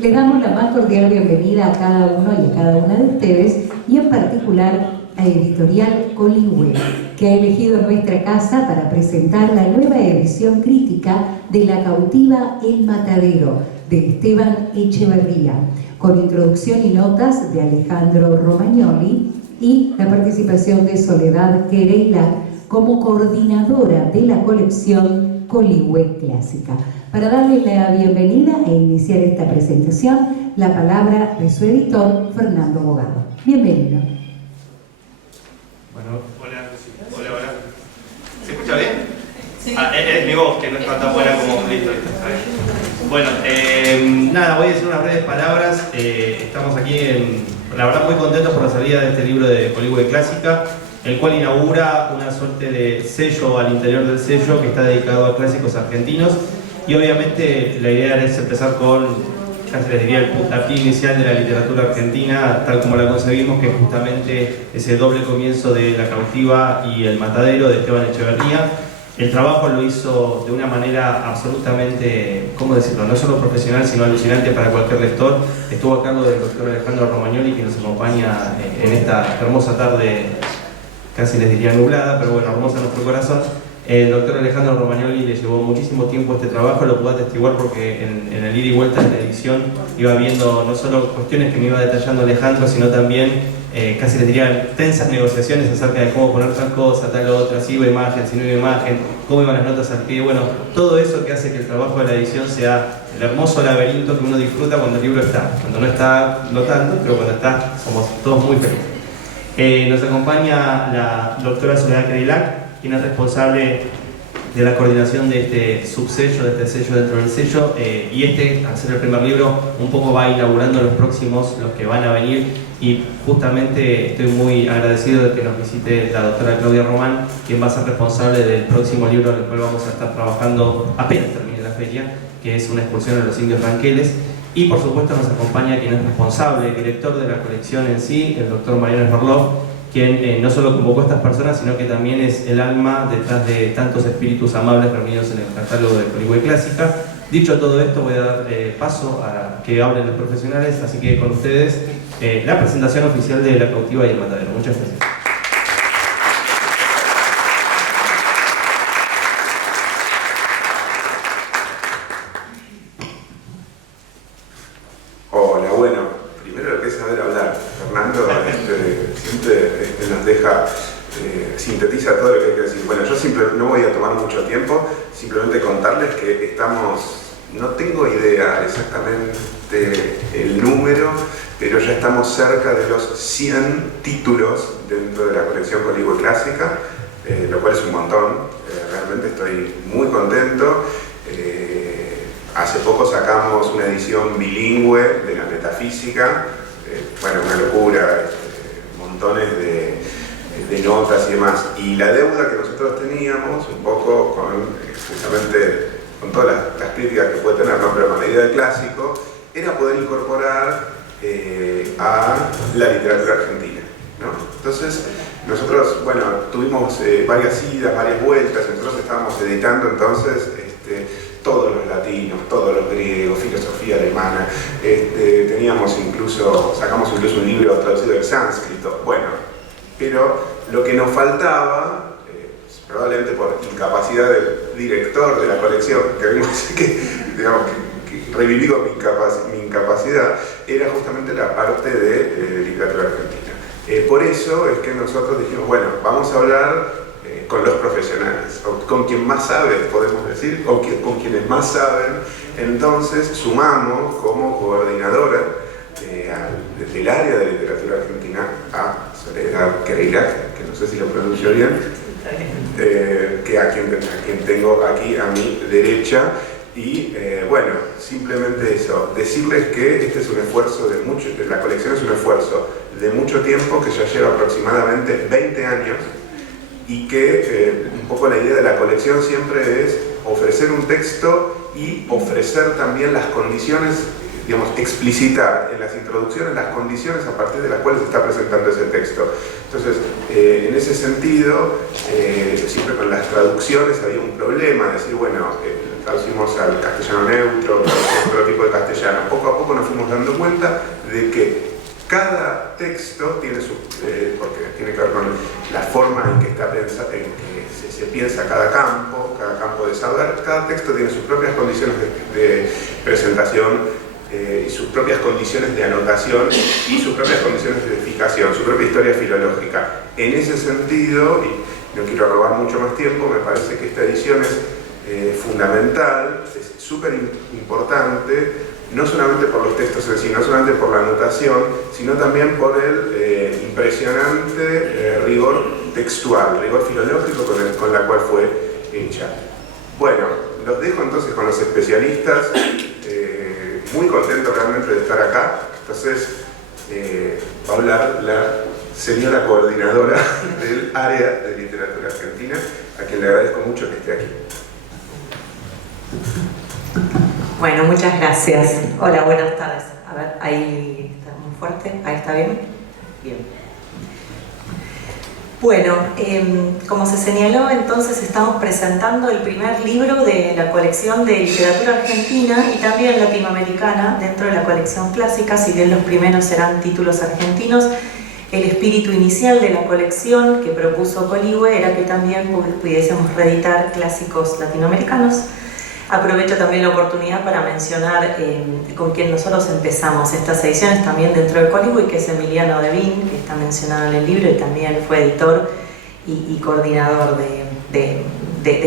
Les damos la más cordial bienvenida a cada uno y a cada una de ustedes, y en particular a Editorial Coligüe, que ha elegido nuestra casa para presentar la nueva edición crítica de La cautiva El matadero, de Esteban Echeverría, con introducción y notas de Alejandro Romagnoli y la participación de Soledad Quereilac como coordinadora de la colección Coligüe Clásica. Para darle la bienvenida e iniciar esta presentación, la palabra de su editor, Fernando Bogado. Bienvenido. Bueno, hola. ¿Se escucha bien? Sí. Es mi voz, que no está tan buena como listo, ¿sabes? Bueno, nada, voy a decir unas breves palabras. Estamos aquí, la verdad, muy contentos por la salida de este libro de Coligüe Clásica, el cual inaugura una suerte de sello al interior del sello que está dedicado a clásicos argentinos. Y obviamente la idea es empezar con, casi les diría, el puntapié inicial de la literatura argentina, tal como la concebimos, que es justamente ese doble comienzo de La cautiva y El matadero de Esteban Echeverría. El trabajo lo hizo de una manera absolutamente, ¿cómo decirlo?, no solo profesional, sino alucinante para cualquier lector. Estuvo a cargo del doctor Alejandro Romagnoli, que nos acompaña en esta hermosa tarde, casi les diría nublada, pero bueno, hermosa en nuestro corazón. El doctor Alejandro Romagnoli le llevó muchísimo tiempo este trabajo, lo puedo atestiguar porque en el ida y vuelta de la edición iba viendo no solo cuestiones que me iba detallando Alejandro, sino también, casi les diría, tensas negociaciones acerca de cómo poner tal cosa, tal otra, si iba imagen, si no iba imagen, cómo iban las notas al pie. Bueno, todo eso que hace que el trabajo de la edición sea el hermoso laberinto que uno disfruta cuando el libro está. Cuando no está, no tanto, pero cuando está, somos todos muy felices. Nos acompaña la doctora Soledad Quereilac, quien es responsable de la coordinación de este subsello, de este sello dentro del sello, y al ser el primer libro, un poco va inaugurando los próximos, los que van a venir, y justamente estoy muy agradecido de que nos visite la doctora Claudia Román, quien va a ser responsable del próximo libro en el cual vamos a estar trabajando apenas termine la feria, que es Una excursión a los indios ranqueles. Y por supuesto nos acompaña quien es responsable, el director de la colección en sí, el doctor Mariano Smerlov, quien no solo convocó a estas personas, sino que también es el alma detrás de tantos espíritus amables reunidos en el catálogo de Coligüe Clásica. Dicho todo esto, voy a dar paso a que hablen los profesionales, así que con ustedes la presentación oficial de La cautiva y El matadero. Muchas gracias. Hola, bueno, primero lo que es saber hablar. Fernando siempre nos deja, sintetiza todo lo que hay que decir. Bueno, yo no voy a tomar mucho tiempo, simplemente contarles que no tengo idea exactamente el número, pero ya estamos cerca de los 100 títulos dentro de la colección Coligüe Clásica, lo cual es un montón. Realmente estoy muy contento. Hace poco sacamos una edición bilingüe de la metafísica, bueno, una locura, montones de notas y demás. Y la deuda que nosotros teníamos, un poco justamente con todas las críticas que puede tener, ¿no?, pero con la idea de clásico, era poder incorporar a la literatura argentina, ¿no? Entonces, nosotros, bueno, tuvimos varias idas, varias vueltas, nosotros estábamos editando entonces todos los latinos, todos los griegos, filosofía alemana, sacamos incluso un libro traducido del sánscrito, bueno, pero lo que nos faltaba, probablemente por incapacidad del director de la colección, que reviví con mi incapacidad, era justamente la parte de literatura argentina. Por eso es que nosotros dijimos, bueno, vamos a hablar con los profesionales, o con quien más sabe, podemos decir, o con quienes más saben. Entonces sumamos como coordinadora del área de literatura argentina a Soledad Quereilac, que no sé si lo pronuncio bien, que a quien tengo aquí a mi derecha. Y bueno, simplemente eso, decirles que este es un esfuerzo la colección es un esfuerzo de mucho tiempo, que ya lleva aproximadamente 20 años, y que un poco la idea de la colección siempre es ofrecer un texto y ofrecer también las condiciones, digamos, explicitar en las introducciones las condiciones a partir de las cuales se está presentando ese texto. Entonces, en ese sentido, siempre con las traducciones había un problema, decir, bueno, traducimos al castellano neutro, traducimos otro tipo de castellano. Poco a poco nos fuimos dando cuenta de que cada texto tiene su, porque tiene que ver con la forma en que está pensado, en que se piensa cada campo de saber, cada texto tiene sus propias condiciones de presentación, y sus propias condiciones de anotación y sus propias condiciones de edificación, su propia historia filológica. En ese sentido, y no quiero robar mucho más tiempo, me parece que esta edición es fundamental, es súper importante, no solamente por los textos en sí, no solamente por la anotación, sino también por el impresionante rigor textual, rigor filológico con la cual fue hecha. Bueno, los dejo entonces con los especialistas. Muy contento realmente de estar acá. Entonces va a hablar la señora coordinadora del área de literatura argentina, a quien le agradezco mucho que esté aquí. Bueno, muchas gracias. Hola, buenas tardes. A ver, ahí está muy fuerte. Ahí está bien. Bien. Bueno, como se señaló, entonces estamos presentando el primer libro de la colección de literatura argentina y también latinoamericana dentro de la colección clásica, si bien los primeros serán títulos argentinos. El espíritu inicial de la colección que propuso Coligüe era que también pudiésemos reeditar clásicos latinoamericanos. Aprovecho también la oportunidad para mencionar con quien nosotros empezamos estas ediciones también dentro del Coligüe, que es Emiliano Devín, que está mencionado en el libro y también fue editor y coordinador de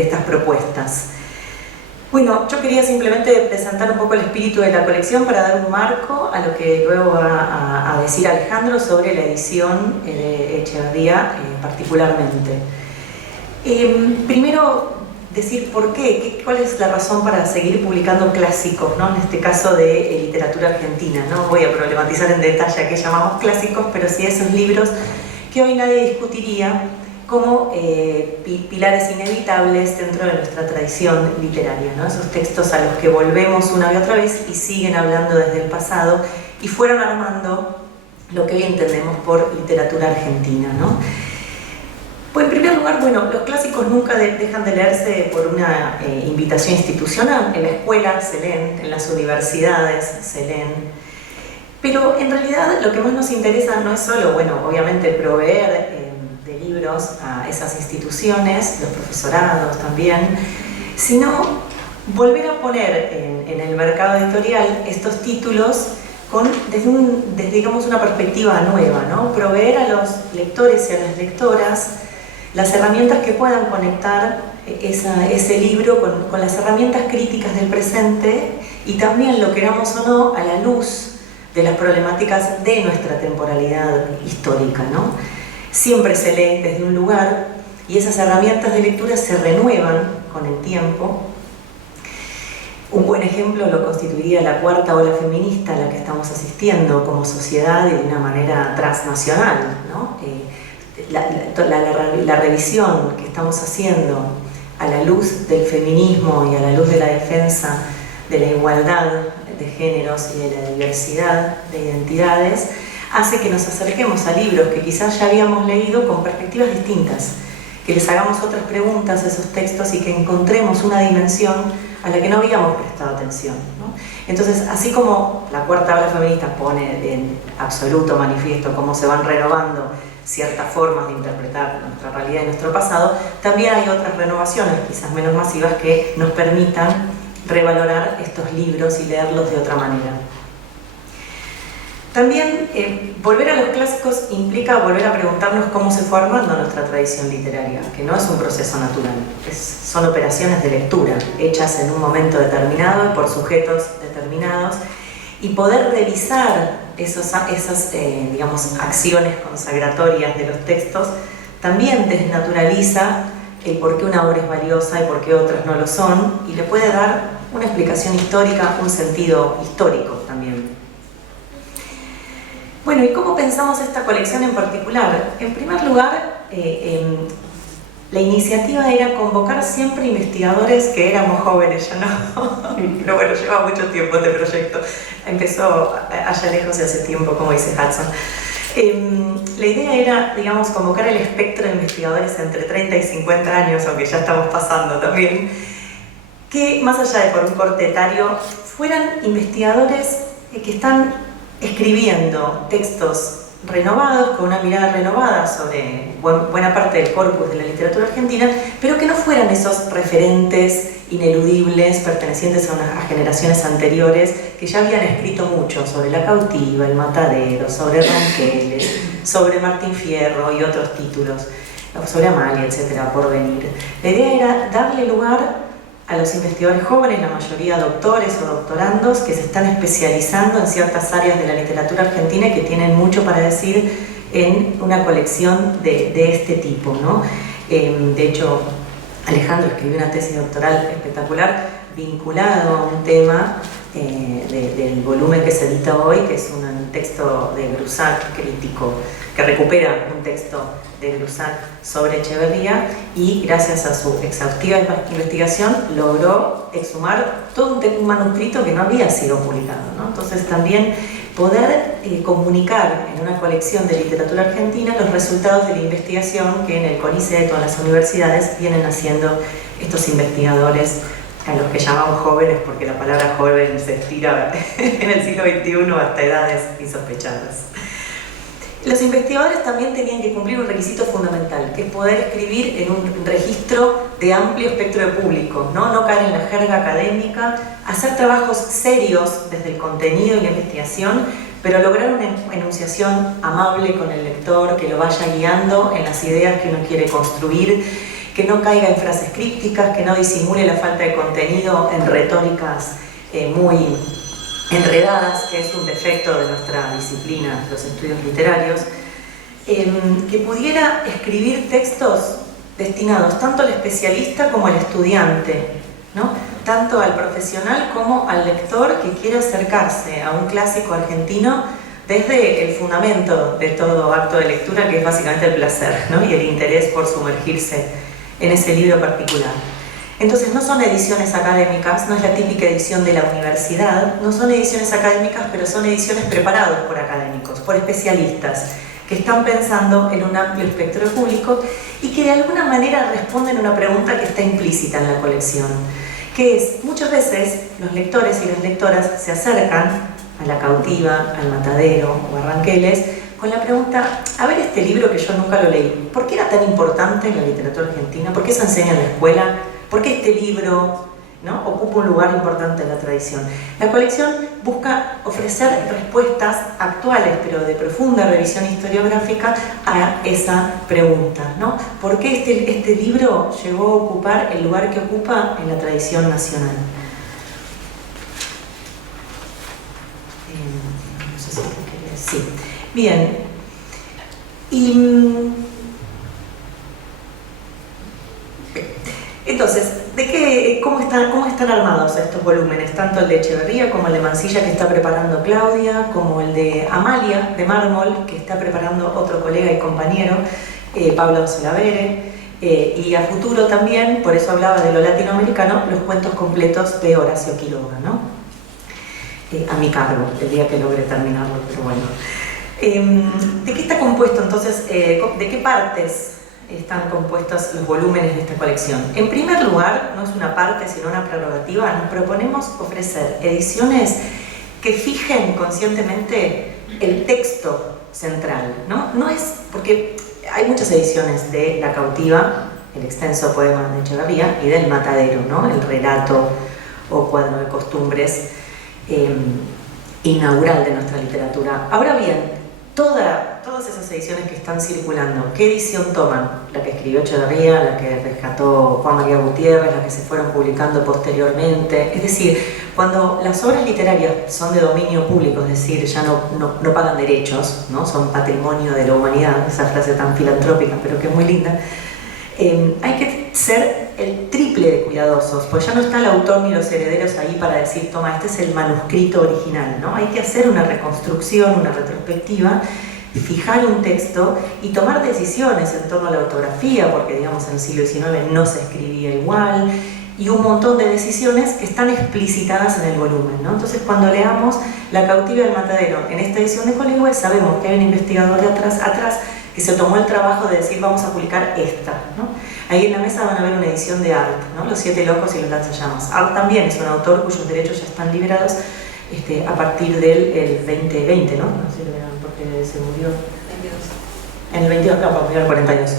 estas propuestas. Bueno, yo quería simplemente presentar un poco el espíritu de la colección para dar un marco a lo que luego va a decir Alejandro sobre la edición de Echeverría particularmente. Primero, decir por qué, cuál es la razón para seguir publicando clásicos, ¿no? En este caso de literatura argentina. No voy a problematizar en detalle a qué llamamos clásicos, pero sí esos libros que hoy nadie discutiría como pilares inevitables dentro de nuestra tradición literaria, ¿no? Esos textos a los que volvemos una y otra vez y siguen hablando desde el pasado y fueron armando lo que hoy entendemos por literatura argentina, ¿no? Pues en primer lugar, bueno, los clásicos nunca dejan de leerse por una invitación institucional. En la escuela se leen, en las universidades se leen. Pero en realidad lo que más nos interesa no es solo, bueno, obviamente proveer de libros a esas instituciones, los profesorados también, sino volver a poner en el mercado editorial estos títulos desde digamos, una perspectiva nueva, ¿no? Proveer a los lectores y a las lectoras las herramientas que puedan conectar ese libro con las herramientas críticas del presente y también, lo queramos o no, a la luz de las problemáticas de nuestra temporalidad histórica, ¿no? Siempre se lee desde un lugar y esas herramientas de lectura se renuevan con el tiempo. Un buen ejemplo lo constituiría la cuarta ola feminista a la que estamos asistiendo como sociedad y de una manera transnacional, ¿no? La revisión que estamos haciendo a la luz del feminismo y a la luz de la defensa de la igualdad de géneros y de la diversidad de identidades hace que nos acerquemos a libros que quizás ya habíamos leído con perspectivas distintas, que les hagamos otras preguntas a esos textos y que encontremos una dimensión a la que no habíamos prestado atención, ¿no? Entonces, así como la cuarta ola feminista pone en absoluto manifiesto cómo se van renovando ciertas formas de interpretar nuestra realidad y nuestro pasado, también hay otras renovaciones, quizás menos masivas, que nos permitan revalorar estos libros y leerlos de otra manera. También volver a los clásicos implica volver a preguntarnos cómo se fue armando nuestra tradición literaria, que no es un proceso natural, son operaciones de lectura hechas en un momento determinado y por sujetos determinados, y poder revisar esas digamos, acciones consagratorias de los textos también desnaturaliza el por qué una obra es valiosa y por qué otras no lo son, y le puede dar una explicación histórica, un sentido histórico también. Bueno, ¿y cómo pensamos esta colección en particular? En primer lugar, la iniciativa era convocar siempre investigadores que éramos jóvenes, ya no, pero bueno, lleva mucho tiempo este proyecto, empezó allá lejos y hace tiempo, como dice Hudson. La idea era, digamos, convocar el espectro de investigadores entre 30 y 50 años, aunque ya estamos pasando también, que más allá de por un corte etario, fueran investigadores que están escribiendo textos renovados, con una mirada renovada sobre buena parte del corpus de la literatura argentina, pero que no fueran esos referentes ineludibles pertenecientes a generaciones anteriores que ya habían escrito mucho sobre La Cautiva, El Matadero, sobre Ronqueles, sobre Martín Fierro y otros títulos, sobre Amalia, etcétera, por venir. La idea era darle lugar a los investigadores jóvenes, la mayoría doctores o doctorandos, que se están especializando en ciertas áreas de la literatura argentina y que tienen mucho para decir en una colección de este tipo, ¿no? De hecho, Alejandro escribió una tesis doctoral espectacular vinculado a un tema del volumen que se edita hoy, que es un texto de Grusac crítico, que recupera un texto de Grusac sobre Echeverría, y gracias a su exhaustiva investigación logró exhumar todo un manuscrito que no había sido publicado, ¿no? Entonces también poder comunicar en una colección de literatura argentina los resultados de la investigación que en el CONICET o en las universidades vienen haciendo estos investigadores, a los que llamamos jóvenes porque la palabra joven se estira en el siglo XXI hasta edades insospechadas. Los investigadores también tenían que cumplir un requisito fundamental, que es poder escribir en un registro de amplio espectro de público, no caer en la jerga académica, hacer trabajos serios desde el contenido y la investigación, pero lograr una enunciación amable con el lector, que lo vaya guiando en las ideas que uno quiere construir, que no caiga en frases crípticas, que no disimule la falta de contenido en retóricas muy enredadas, que es un defecto de nuestra disciplina, los estudios literarios, que pudiera escribir textos destinados tanto al especialista como al estudiante, ¿no? Tanto al profesional como al lector que quiere acercarse a un clásico argentino desde el fundamento de todo acto de lectura, que es básicamente el placer, ¿no? Y el interés por sumergirse en ese libro particular. Entonces no son ediciones académicas, no es la típica edición de la universidad, no son ediciones académicas, pero son ediciones preparadas por académicos, por especialistas, que están pensando en un amplio espectro de público y que de alguna manera responden a una pregunta que está implícita en la colección, que es, muchas veces los lectores y las lectoras se acercan a La Cautiva, al Matadero o a Ranqueles con la pregunta, a ver este libro que yo nunca lo leí, ¿por qué era tan importante en la literatura argentina? ¿Por qué se enseña en la escuela? ¿Por qué este libro, ¿no?, ocupa un lugar importante en la tradición? La colección busca ofrecer respuestas actuales, pero de profunda revisión historiográfica, a esa pregunta, ¿no? ¿Por qué este libro llegó a ocupar el lugar que ocupa en la tradición nacional? No sé si querés. Sí. Bien. Entonces, ¿cómo están armados estos volúmenes? Tanto el de Echeverría como el de Mansilla, que está preparando Claudia, como el de Amalia, de Mármol, que está preparando otro colega y compañero, Pablo Solavere, y a futuro también, por eso hablaba de lo latinoamericano, los cuentos completos de Horacio Quiroga, ¿no? A mi cargo, el día que logre terminarlo, pero bueno. ¿De qué está compuesto entonces? ¿De qué partes están compuestos los volúmenes de esta colección? En primer lugar, no es una parte sino una prerrogativa, nos proponemos ofrecer ediciones que fijen conscientemente el texto central, ¿no? No es, porque hay muchas ediciones de La Cautiva, el extenso poema de Echeverría, y del Matadero, ¿no?, el relato o cuaderno de costumbres inaugural de nuestra literatura. Ahora bien, todas esas ediciones que están circulando, ¿qué edición toman? La que escribió Echeverría, la que rescató Juan María Gutiérrez, la que se fueron publicando posteriormente. Es decir, cuando las obras literarias son de dominio público, es decir, ya no pagan derechos, ¿no?, son patrimonio de la humanidad, esa frase tan filantrópica pero que es muy linda, hay que ser el triple de cuidadosos, pues ya no está el autor ni los herederos ahí para decir, toma, este es el manuscrito original, ¿no? Hay que hacer una reconstrucción, una retrospectiva, fijar un texto y tomar decisiones en torno a la ortografía, porque digamos en el siglo XIX no se escribía igual, y un montón de decisiones que están explicitadas en el volumen, ¿no? Entonces cuando leamos La Cautiva del Matadero en esta edición de Coligüe, sabemos que hay un investigador de atrás que se tomó el trabajo de decir, vamos a publicar esta, ¿no? Ahí en la mesa van a ver una edición de Art, ¿no? Los 7 locos y los lanzallamas. Art también es un autor cuyos derechos ya están liberados a partir del 2020, ¿no? No sé si lo verán porque se murió. 22. En el 22, no, murió en el 42.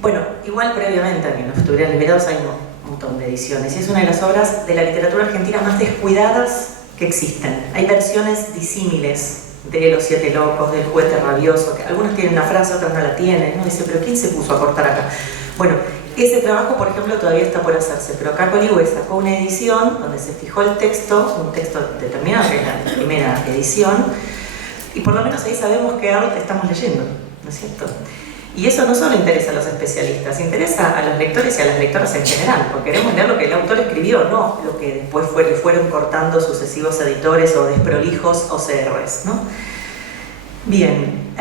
Bueno, igual previamente a que no estuvieran liberados hay un montón de ediciones y es una de las obras de la literatura argentina más descuidadas que existen. Hay versiones disímiles de Los 7 locos, del Juguete rabioso, que algunos tienen una frase, otras no la tienen, ¿no? Dice, pero ¿quién se puso a cortar acá? Bueno, ese trabajo, por ejemplo, todavía está por hacerse, pero acá Coligüe sacó una edición donde se fijó el texto, un texto determinado, que es la primera edición, y por lo menos ahí sabemos qué Art estamos leyendo, ¿no es cierto? Y eso no solo interesa a los especialistas, interesa a los lectores y a las lectoras en general, porque queremos leer lo que el autor escribió, no lo que después fueron cortando sucesivos editores o desprolijos OCRs, ¿no? Bien,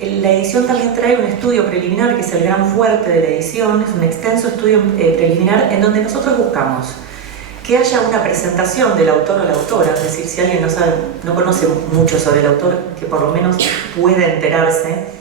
la edición también trae un estudio preliminar, que es el gran fuerte de la edición, es un extenso estudio preliminar en donde nosotros buscamos que haya una presentación del autor o la autora, es decir, si alguien no conoce mucho sobre el autor, que por lo menos pueda enterarse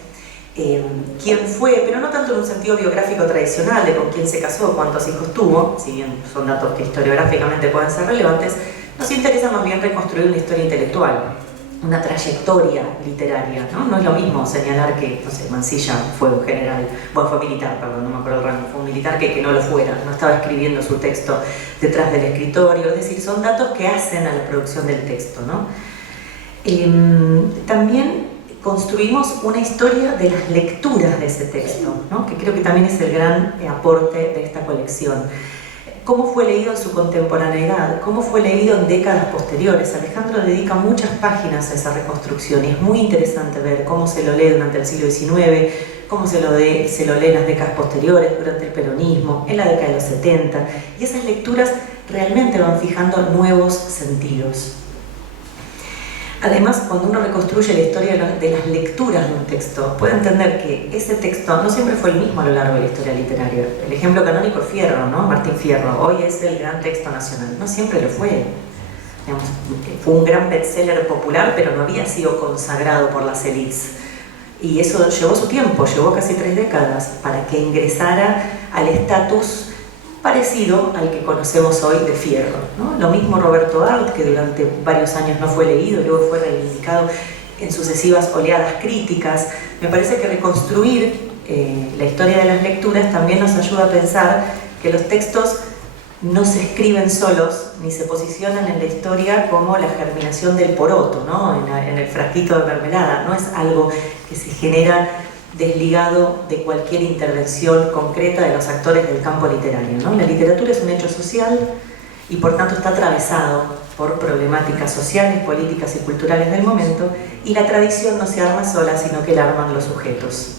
quién fue, pero no tanto en un sentido biográfico tradicional de con quién se casó, cuántos hijos tuvo, si bien son datos que historiográficamente pueden ser relevantes, nos interesa más bien reconstruir una historia intelectual, una trayectoria literaria, ¿no? No es lo mismo señalar que, no sé, Mansilla fue un general, bueno, fue militar, perdón, no me acuerdo el rango, fue un militar que no lo fuera, no estaba escribiendo su texto detrás del escritorio, es decir, son datos que hacen a la producción del texto, ¿no? También construimos una historia de las lecturas de ese texto, ¿no? Que creo que también es el gran aporte de esta colección. ¿Cómo fue leído en su contemporaneidad? ¿Cómo fue leído en décadas posteriores? Alejandro dedica muchas páginas a esa reconstrucción y es muy interesante ver cómo se lo lee durante el siglo XIX, cómo se lo lee en las décadas posteriores, durante el peronismo, en la década de los 70, y esas lecturas realmente van fijando nuevos sentidos. Además, cuando uno reconstruye la historia de las lecturas de un texto, puede entender que ese texto no siempre fue el mismo a lo largo de la historia literaria. El ejemplo canónico es Fierro, ¿no? Martín Fierro, hoy es el gran texto nacional. No siempre lo fue. Digamos, fue un gran bestseller popular, pero no había sido consagrado por las élites. Y eso llevó su tiempo, llevó casi 3 décadas para que ingresara al estatus parecido al que conocemos hoy de Fierro, ¿no? Lo mismo Roberto Arlt, que durante varios años no fue leído, luego fue reivindicado en sucesivas oleadas críticas. Me parece que reconstruir la historia de las lecturas también nos ayuda a pensar que los textos no se escriben solos ni se posicionan en la historia como la germinación del poroto, ¿no? En el frasquito de mermelada. No es algo que se genera desligado de cualquier intervención concreta de los actores del campo literario, ¿no? La literatura es un hecho social y por tanto está atravesado por problemáticas sociales, políticas y culturales del momento, y la tradición no se arma sola, sino que la arman los sujetos.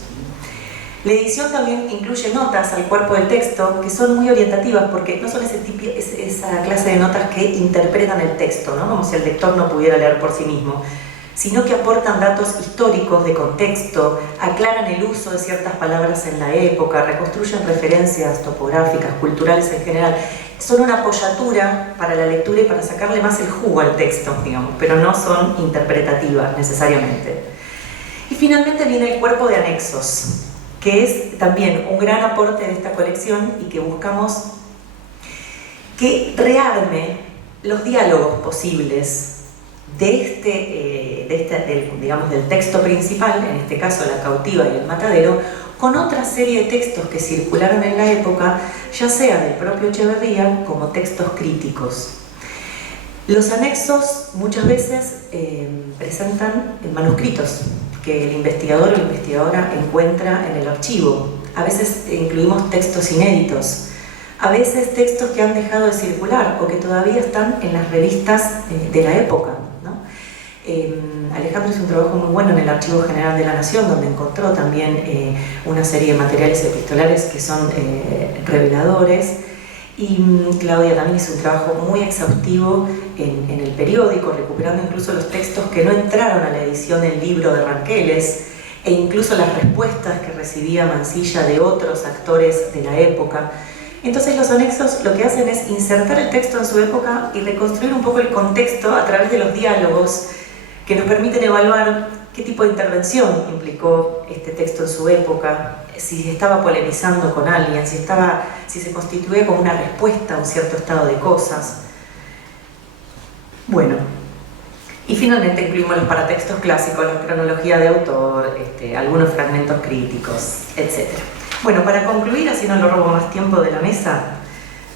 La edición también incluye notas al cuerpo del texto que son muy orientativas, porque no son esa clase de notas que interpretan el texto, ¿no? Como si el lector no pudiera leer por sí mismo, sino que aportan datos históricos de contexto, aclaran el uso de ciertas palabras en la época, reconstruyen referencias topográficas, culturales en general. Son una apoyatura para la lectura y para sacarle más el jugo al texto, digamos, pero no son interpretativas necesariamente. Y finalmente viene el cuerpo de anexos, que es también un gran aporte de esta colección y que buscamos que rearme los diálogos posibles del texto principal, en este caso La cautiva y El matadero, con otra serie de textos que circularon en la época, ya sea del propio Echeverría como textos críticos. Los anexos muchas veces presentan manuscritos que el investigador o la investigadora encuentra en el archivo. A veces incluimos textos inéditos, a veces textos que han dejado de circular o que todavía están en las revistas de la época, ¿no? Alejandro hizo un trabajo muy bueno en el Archivo General de la Nación, donde encontró también una serie de materiales epistolares que son reveladores, y Claudia también hizo un trabajo muy exhaustivo en el periódico, recuperando incluso los textos que no entraron a la edición del libro de Ranqueles, e incluso las respuestas que recibía Mansilla de otros actores de la época. Entonces los anexos lo que hacen es insertar el texto en su época y reconstruir un poco el contexto a través de los diálogos que nos permiten evaluar qué tipo de intervención implicó este texto en su época, si estaba polemizando con alguien, si se constituía como una respuesta a un cierto estado de cosas. Bueno, y finalmente incluimos los paratextos clásicos, la cronología de autor, algunos fragmentos críticos, etc. Bueno, para concluir, así no lo robo más tiempo de la mesa,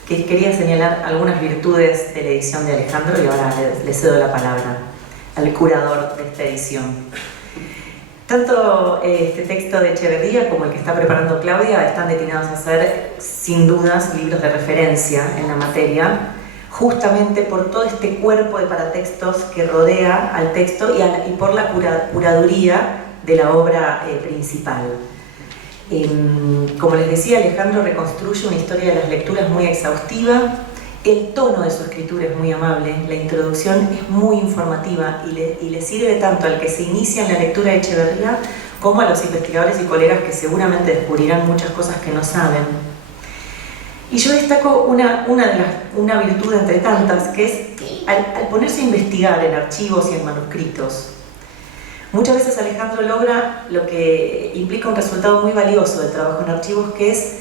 que quería señalar algunas virtudes de la edición de Alejandro y ahora le cedo la palabra al curador de esta edición. Tanto este texto de Echeverría como el que está preparando Claudia están destinados a ser, sin dudas, libros de referencia en la materia, justamente por todo este cuerpo de paratextos que rodea al texto y por la curaduría de la obra principal. Como les decía, Alejandro reconstruye una historia de las lecturas muy exhaustiva, el tono de su escritura es muy amable, la introducción es muy informativa y le sirve tanto al que se inicia en la lectura de Echeverría como a los investigadores y colegas que seguramente descubrirán muchas cosas que no saben. Y yo destaco una virtud entre tantas, que es al ponerse a investigar en archivos y en manuscritos. Muchas veces Alejandro logra lo que implica un resultado muy valioso del trabajo en archivos, que es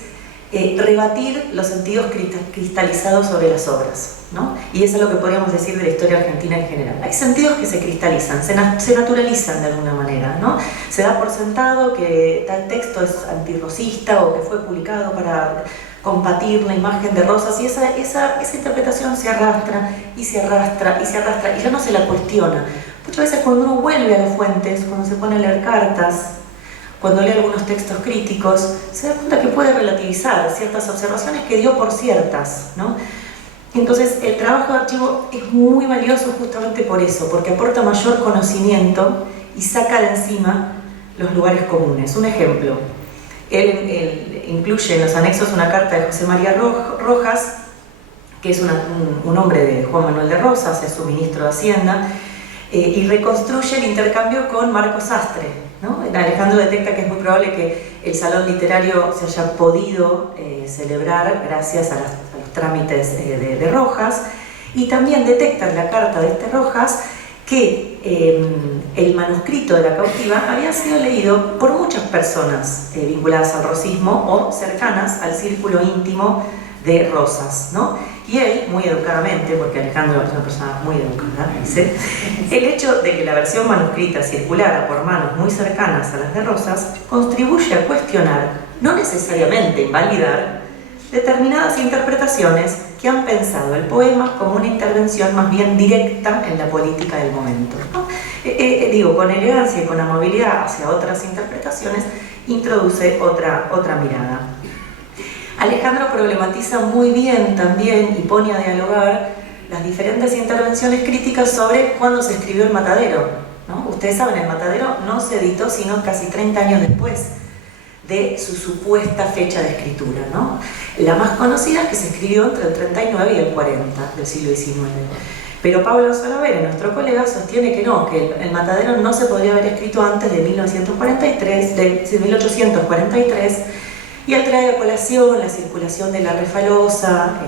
rebatir los sentidos cristalizados sobre las obras, ¿no? Y eso es lo que podríamos decir de la historia argentina en general. Hay sentidos que se cristalizan, se naturalizan de alguna manera, ¿no? Se da por sentado que tal texto es antirrosista o que fue publicado para combatir la imagen de Rosas, y esa interpretación se arrastra y se arrastra y se arrastra y ya no se la cuestiona. Muchas veces cuando uno vuelve a las fuentes, cuando se pone a leer cartas, cuando lee algunos textos críticos, se da cuenta que puede relativizar ciertas observaciones que dio por ciertas, ¿no? Entonces el trabajo de archivo es muy valioso justamente por eso, porque aporta mayor conocimiento y saca de encima los lugares comunes. Un ejemplo, él incluye en los anexos una carta de José María Rojas, que es un hombre de Juan Manuel de Rosas, es su ministro de Hacienda, y reconstruye el intercambio con Marcos Sastre, ¿no? Alejandro detecta que es muy probable que el salón literario se haya podido celebrar gracias a los trámites de Rojas, y también detecta en la carta de Rojas que el manuscrito de La cautiva había sido leído por muchas personas vinculadas al rosismo o cercanas al círculo íntimo de Rosas, ¿no? Y él, muy educadamente, porque Alejandro es una persona muy educada, dice, el hecho de que la versión manuscrita circulara por manos muy cercanas a las de Rosas contribuye a cuestionar, no necesariamente invalidar, determinadas interpretaciones que han pensado el poema como una intervención más bien directa en la política del momento, ¿no? Digo, con elegancia y con amabilidad hacia otras interpretaciones, introduce otra mirada. Alejandro problematiza muy bien también y pone a dialogar las diferentes intervenciones críticas sobre cuándo se escribió El Matadero, ¿no? Ustedes saben, El Matadero no se editó sino casi 30 años después de su supuesta fecha de escritura, ¿no? La más conocida es que se escribió entre el 39 y el 40 del siglo XIX. Pero Pablo Salavera, nuestro colega, sostiene que no, que El Matadero no se podría haber escrito antes de 1843, y él trae a colación la circulación de la Refalosa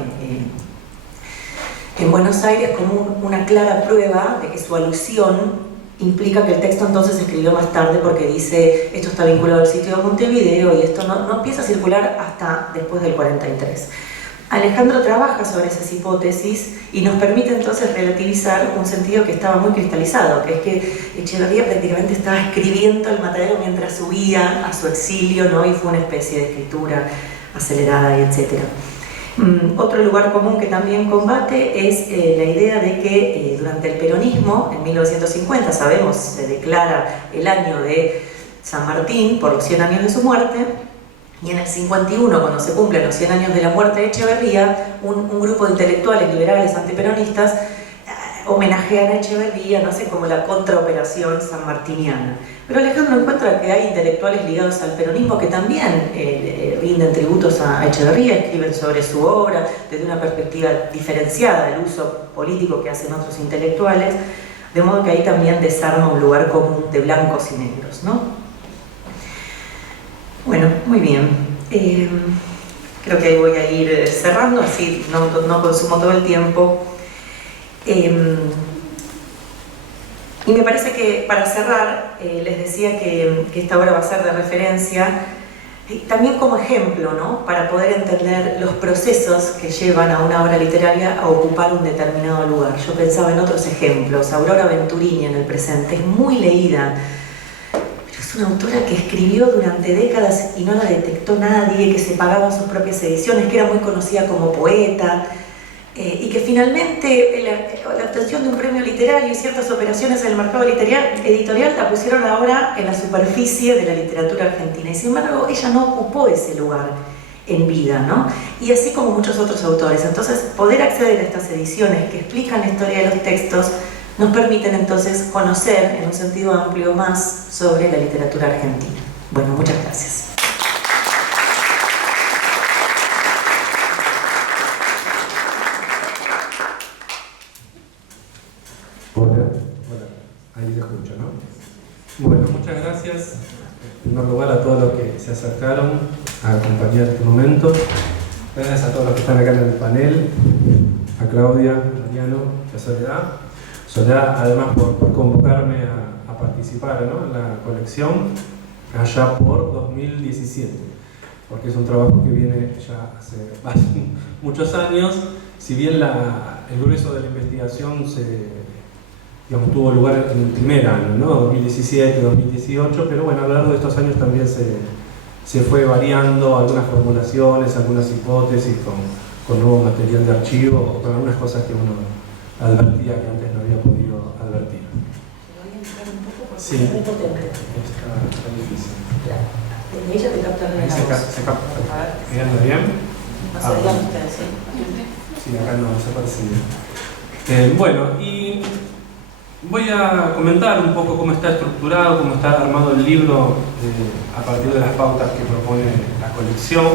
en Buenos Aires como una clara prueba de que su alusión implica que el texto entonces se escribió más tarde, porque dice esto está vinculado al sitio de Montevideo y esto no empieza a circular hasta después del 43. Alejandro trabaja sobre esas hipótesis y nos permite entonces relativizar un sentido que estaba muy cristalizado, que es que Echeverría prácticamente estaba escribiendo El Matadero mientras subía a su exilio, ¿no? Y fue una especie de escritura acelerada y etc. Otro lugar común que también combate es la idea de que durante el peronismo, en 1950, sabemos, se declara el año de San Martín por los 100 años de su muerte, y en el 51, cuando se cumplen los 100 años de la muerte de Echeverría, un grupo de intelectuales liberales antiperonistas homenajean a Echeverría, no sé, como la contraoperación sanmartiniana. Pero Alejandro encuentra que hay intelectuales ligados al peronismo que también rinden tributos a Echeverría, escriben sobre su obra desde una perspectiva diferenciada del uso político que hacen otros intelectuales, de modo que ahí también desarma un lugar común de blancos y negros, ¿no? Bueno, muy bien. Creo que ahí voy a ir cerrando, así no consumo todo el tiempo. Y me parece que para cerrar, les decía que esta obra va a ser de referencia Y también como ejemplo, ¿no? Para poder entender los procesos que llevan a una obra literaria a ocupar un determinado lugar. Yo pensaba en otros ejemplos. Aurora Venturini en el presente es muy leída, pero es una autora que escribió durante décadas y no la detectó nadie, que se pagaba sus propias ediciones, que era muy conocida como poeta, y que finalmente la obtención de un premio literario y ciertas operaciones en el mercado editorial la pusieron ahora en la superficie de la literatura argentina. Y sin embargo, ella no ocupó ese lugar en vida, ¿no? Y así como muchos otros autores. Entonces, poder acceder a estas ediciones que explican la historia de los textos nos permiten entonces conocer en un sentido amplio más sobre la literatura argentina. Bueno, muchas gracias. Hola, ahí se escucha, ¿no? Bueno, muchas gracias en primer lugar a todos los que se acercaron a acompañar este momento. Gracias a todos los que están acá en el panel, a Claudia, a Mariano, a Soledad. Soledad, además, por convocarme a participar, ¿no?, en la colección allá por 2017, porque es un trabajo que viene ya hace muchos años. Si bien el grueso de la investigación tuvo lugar en el primer año, ¿no?, 2017, 2018, pero bueno, a lo largo de estos años también se fue variando algunas formulaciones, algunas hipótesis con nuevo material de archivo, o con algunas cosas que uno advertía que antes no había podido advertir. Sí, está difícil. ¿De ella te captan la voz? Se capta. ¿Me bien? Más adelante ustedes, ¿sí? Sí, acá no se percibe. Bueno, y voy a comentar un poco cómo está estructurado, cómo está armado el libro a partir de las pautas que propone la colección.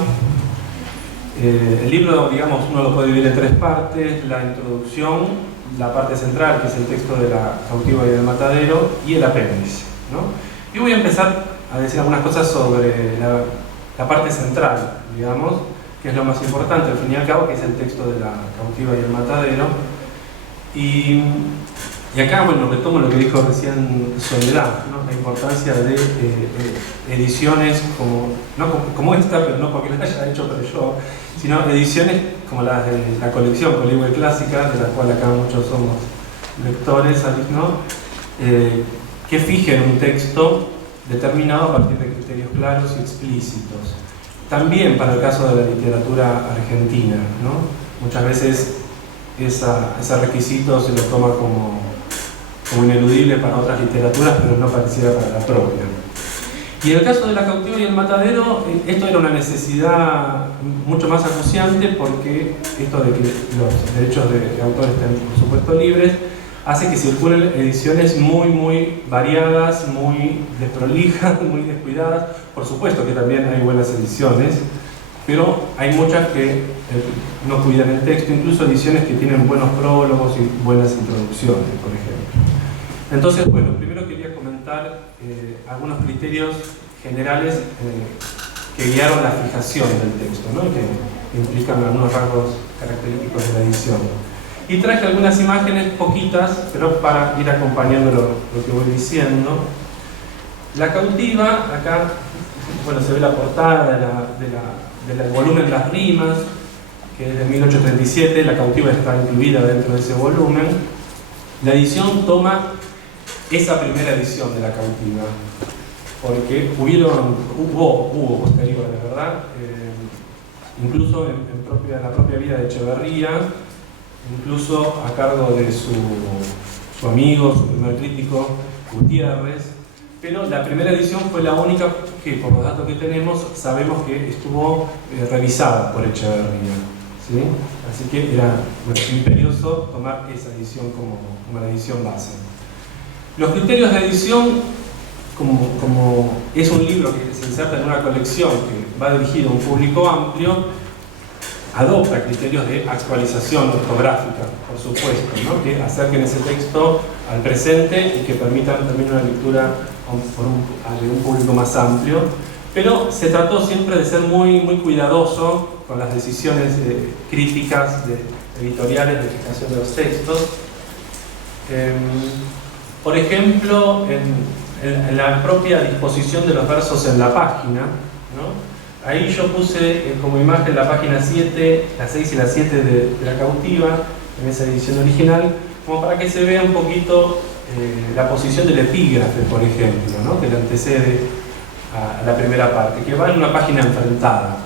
El libro, digamos, uno lo puede dividir en tres partes: la introducción, la parte central, que es el texto de La cautiva y del matadero, y el apéndice, ¿no? Y voy a empezar a decir algunas cosas sobre la parte central, digamos, que es lo más importante, al fin y al cabo, que es el texto de La cautiva y el matadero. Y acá, bueno, retomo lo que dijo recién Soledad, ¿no?, la importancia de ediciones como esta, pero no porque la haya hecho pero yo, sino ediciones como las de la colección Coligüe Clásica, de la cual acá muchos somos lectores, ¿no?, que fijen un texto determinado a partir de criterios claros y explícitos. También para el caso de la literatura argentina, ¿no? Muchas veces ese requisito se lo toma como ineludible para otras literaturas, pero no pareciera para la propia. Y en el caso de La cautiva y el matadero, esto era una necesidad mucho más acuciante, porque esto de que los derechos de autor estén, por supuesto, libres, hace que circulen ediciones muy variadas, muy desprolijas, muy descuidadas. Por supuesto que también hay buenas ediciones, pero hay muchas que no cuidan el texto, incluso ediciones que tienen buenos prólogos y buenas introducciones, por ejemplo. Entonces, bueno, primero quería comentar algunos criterios generales que guiaron la fijación del texto, ¿no?, que implican algunos rasgos característicos de la edición. Y traje algunas imágenes, poquitas, pero para ir acompañando lo que voy diciendo. La cautiva, acá, bueno, se ve la portada del volumen Las Rimas, que es de 1837, La cautiva está incluida dentro de ese volumen. La edición toma esa primera edición de La cautiva, porque hubo posteriores, ¿verdad? Incluso en la propia vida de Echeverría, incluso a cargo de su amigo, su primer crítico, Gutiérrez, pero la primera edición fue la única que, por los datos que tenemos, sabemos que estuvo revisada por Echeverría, ¿sí? Así que era imperioso tomar esa edición como la edición base. Los criterios de edición, como es un libro que se inserta en una colección que va dirigido a un público amplio, adopta criterios de actualización ortográfica, por supuesto, ¿no?, que acerquen ese texto al presente y que permitan también una lectura de un público más amplio. Pero se trató siempre de ser muy cuidadoso con las decisiones críticas editoriales de fijación de los textos. Por ejemplo, en la propia disposición de los versos en la página, ¿no?, ahí yo puse como imagen la página 7, la 6 y la 7 de La Cautiva, en esa edición original, como para que se vea un poquito la posición del epígrafe, por ejemplo, ¿no? Que le antecede a la primera parte, que va en una página enfrentada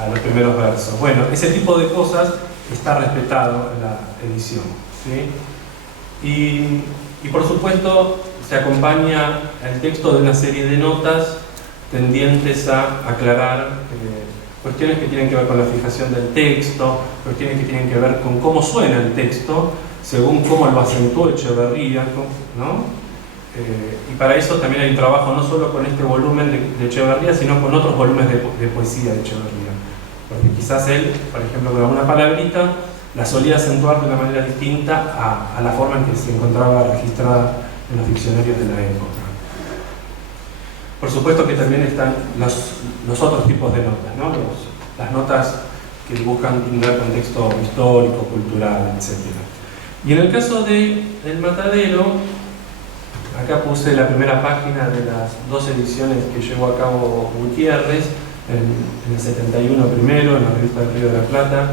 a los primeros versos. Bueno, ese tipo de cosas está respetado en la edición, ¿sí? Y por supuesto se acompaña el texto de una serie de notas tendientes a aclarar cuestiones que tienen que ver con la fijación del texto, cuestiones que tienen que ver con cómo suena el texto, según cómo lo acentuó Echeverría, ¿no? Y para eso también hay un trabajo no solo con este volumen de Echeverría, sino con otros volúmenes de poesía de Echeverría. Porque quizás él, por ejemplo, con alguna palabrita, la solía acentuar de una manera distinta a la forma en que se encontraba registrada en los diccionarios de la época. Por supuesto que también están los otros tipos de notas, ¿no? Las notas que buscan tener contexto histórico, cultural, etc. Y en el caso del Matadero, acá puse la primera página de las dos ediciones que llevó a cabo Gutiérrez, en el 71 primero, en la revista del Río de la Plata,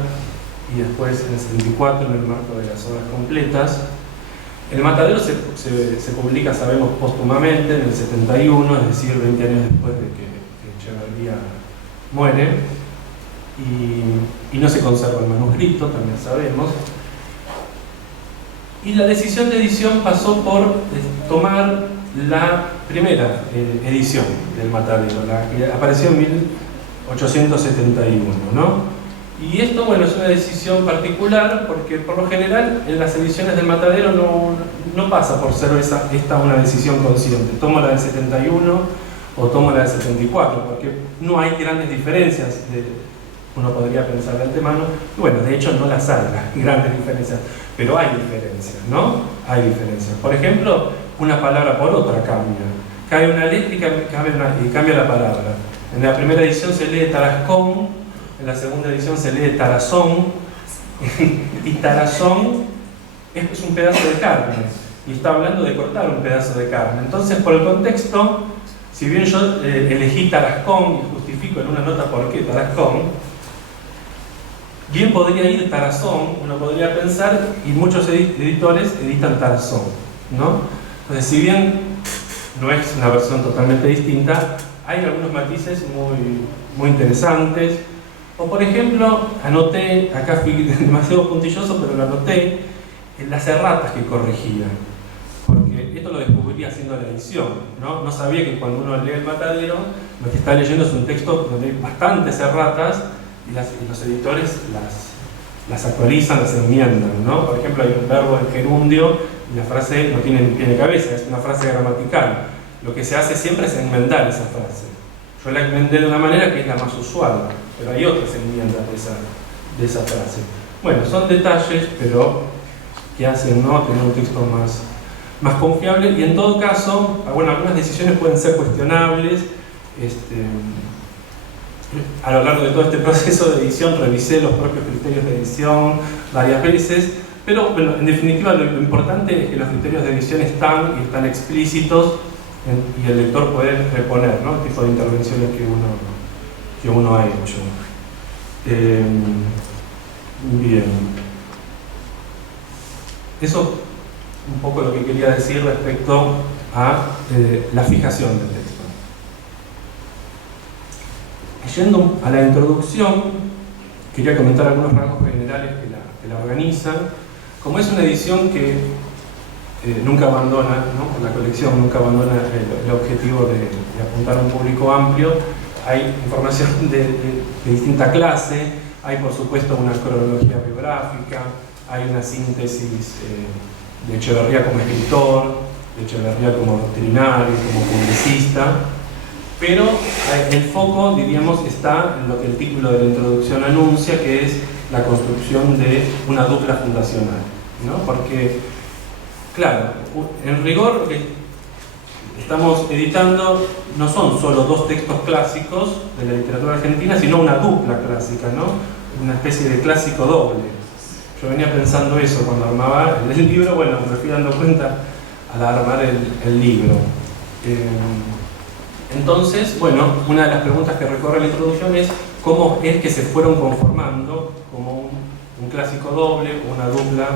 y después en el 74 en el marco de las obras completas. El Matadero se publica, sabemos, póstumamente en el 71, es decir, 20 años después de que Echeverría muere, y no se conserva el manuscrito, también sabemos. Y la decisión de edición pasó por tomar la primera edición del Matadero, la que apareció en 1871, ¿no? Y esto, bueno, es una decisión particular porque por lo general en las ediciones del Matadero no pasa por ser esta una decisión consciente. Tomo la del 71 o tomo la del 74, porque no hay grandes diferencias, uno podría pensar de antemano. Bueno, de hecho no las hay, las grandes diferencias, pero hay diferencias, ¿no? Hay diferencias. Por ejemplo, una palabra por otra cambia. Cae una letra y cambia la palabra. En la primera edición se lee Tarascón, en la segunda edición se lee Tarazón, y Tarazón es un pedazo de carne, y está hablando de cortar un pedazo de carne. Entonces, por el contexto, si bien yo elegí Tarascón y justifico en una nota por qué Tarascón, bien podría ir Tarazón, uno podría pensar, y muchos editores editan Tarazón, ¿no? Entonces, si bien no es una versión totalmente distinta, hay algunos matices muy interesantes. O por ejemplo, anoté, acá fui demasiado puntilloso, pero lo anoté, en las erratas que corregía. Porque esto lo descubrí haciendo la edición, ¿no? No sabía que cuando uno lee el Matadero, lo que está leyendo es un texto donde hay bastantes erratas y los editores las actualizan, las enmiendan, ¿no? Por ejemplo, hay un verbo en gerundio y la frase no tiene ni pie ni cabeza, es una frase gramatical. Lo que se hace siempre es enmendar esa frase. Yo la enmendé de una manera que es la más usual, pero hay otras enmiendas de esa frase. Bueno, son detalles, pero que hacen, ¿no?, tener un texto más confiable, y en todo caso, bueno, algunas decisiones pueden ser cuestionables. A lo largo de todo este proceso de edición revisé los propios criterios de edición varias veces, pero bueno, en definitiva lo importante es que los criterios de edición están explícitos, y el lector puede reponer, ¿no?, el tipo de intervenciones que uno ha hecho. Bien. Eso un poco lo que quería decir respecto a la fijación del texto. Yendo a la introducción, quería comentar algunos rasgos generales que la organizan. Como es una edición que nunca abandona, ¿no?, la colección nunca abandona el objetivo de apuntar a un público amplio, hay información de distinta clase, hay por supuesto una cronología biográfica, hay una síntesis de Echeverría como escritor, de Echeverría como doctrinario, como publicista, pero el foco, diríamos, está en lo que el título de la introducción anuncia, que es la construcción de una dupla fundacional, ¿no? Porque, claro, en rigor lo que estamos editando no son solo dos textos clásicos de la literatura argentina, sino una dupla clásica, ¿no? Una especie de clásico doble. Yo venía pensando eso cuando armaba el libro, bueno, me fui dando cuenta al armar el libro. Entonces, bueno, una de las preguntas que recorre la introducción es cómo es que se fueron conformando como un clásico doble, una dupla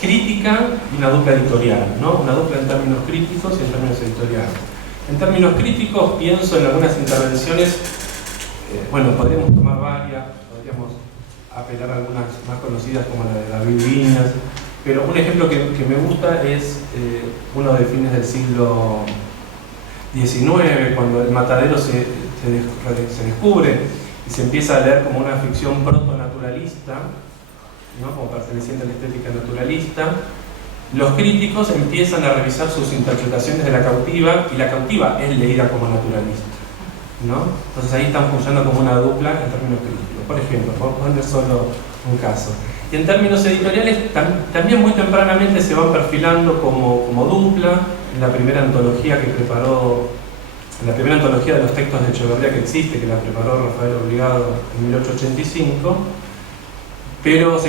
crítica y una dupla editorial, ¿no? Una dupla en términos críticos y en términos editoriales. En términos críticos pienso en algunas intervenciones, bueno, podríamos tomar varias, podríamos apelar a algunas más conocidas como la de David Viñas, pero un ejemplo que me gusta es uno de fines del siglo XIX, cuando el matadero se descubre y se empieza a leer como una ficción proto-naturalista, ¿no? Como perteneciente a la estética naturalista. Los críticos empiezan a revisar sus interpretaciones de La cautiva, y La cautiva es leída como naturalista, ¿no? Entonces ahí están funcionando como una dupla en términos críticos. Por ejemplo, por poner solo un caso. Y en términos editoriales, también muy tempranamente se van perfilando como dupla. En la primera antología que preparó, en la primera antología de los textos de Echeverría que existe, que la preparó Rafael Obligado en 1885, pero